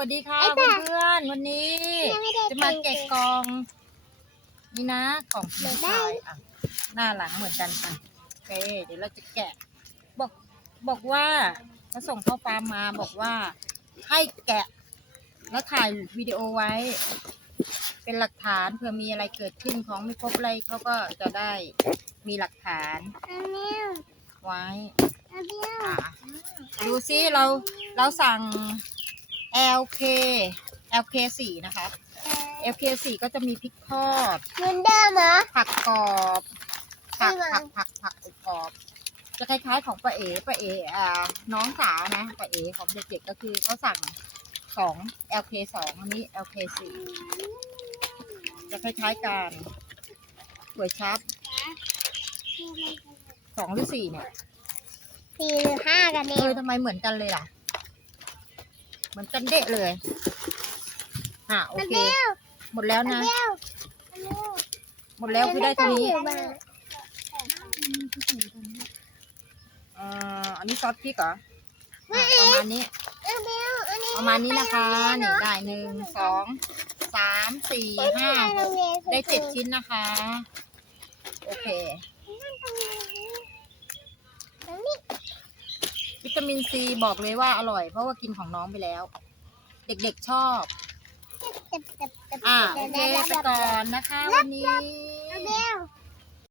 วัสดีค่ะไอ้ตาเพื่อนๆวันนี้ยังไม่ได้จะมาแกะกล่อง นี่นะกล่องเดี๋ผู้ยวได้ชายอะหน้าหลังเหมือนกันอะโอเคเดี๋ยวเราจะแกะ บอกบอกว่าเขาส่งข้อความมาบอกว่าให้แกะ แล้วถ่ายวิดีโอไว้ เป็นหลักฐานเผื่อมีอะไรเกิดขึ้นของไม่ครบอะไรเขาก็จะได้มีหลักฐานอันนี้ไว้อันนี้อะดูซิเราเราสั่ง LK LK สี่นะคะ LK สี่ก็จะมีพริกทอดเหมือนเดิมเหรอ ผักกรอบผักไม่หวาผันกผักผักอบกรอบจะคล้ายๆของป้าเอ๋ป้าเอ๋อ่าน้องสาวนะป้าเอ๋ของเด็กๆก็คือเขาสั่งสอง LK สองอันนี้ LK สี่จะคล้ายๆกันก๋วยชับสองหรือสี่เนี่ยสี่หรือห้ากันเอเอง อทำไมเหมือนกันเลยล่ะ เหมือนกันเดะเลย อะโออันเคเดียวหมดแล้วอันนะเดียวอันเดียวหมดแล้วคือได้เท่านี้ไม่ต้องถือมาเอ่ออันนี้ซอสพริกเหรออะประมาณนี้อันเดียวอันนี้ ประมาณนี้นะคะนี่ได้หนึ่งสองสามสี่ห้าหกได้เจ็ดชิ้นนะคะ โอเค อันนี้ วิตามินซีบอกเลยว่าอร่อย เพราะว่ากินของน้องไปแล้ว เด็กๆชอบเจ็บเจ็บเจ็บอะโอเคไปก่อนนะคะวันนี้อันเดียว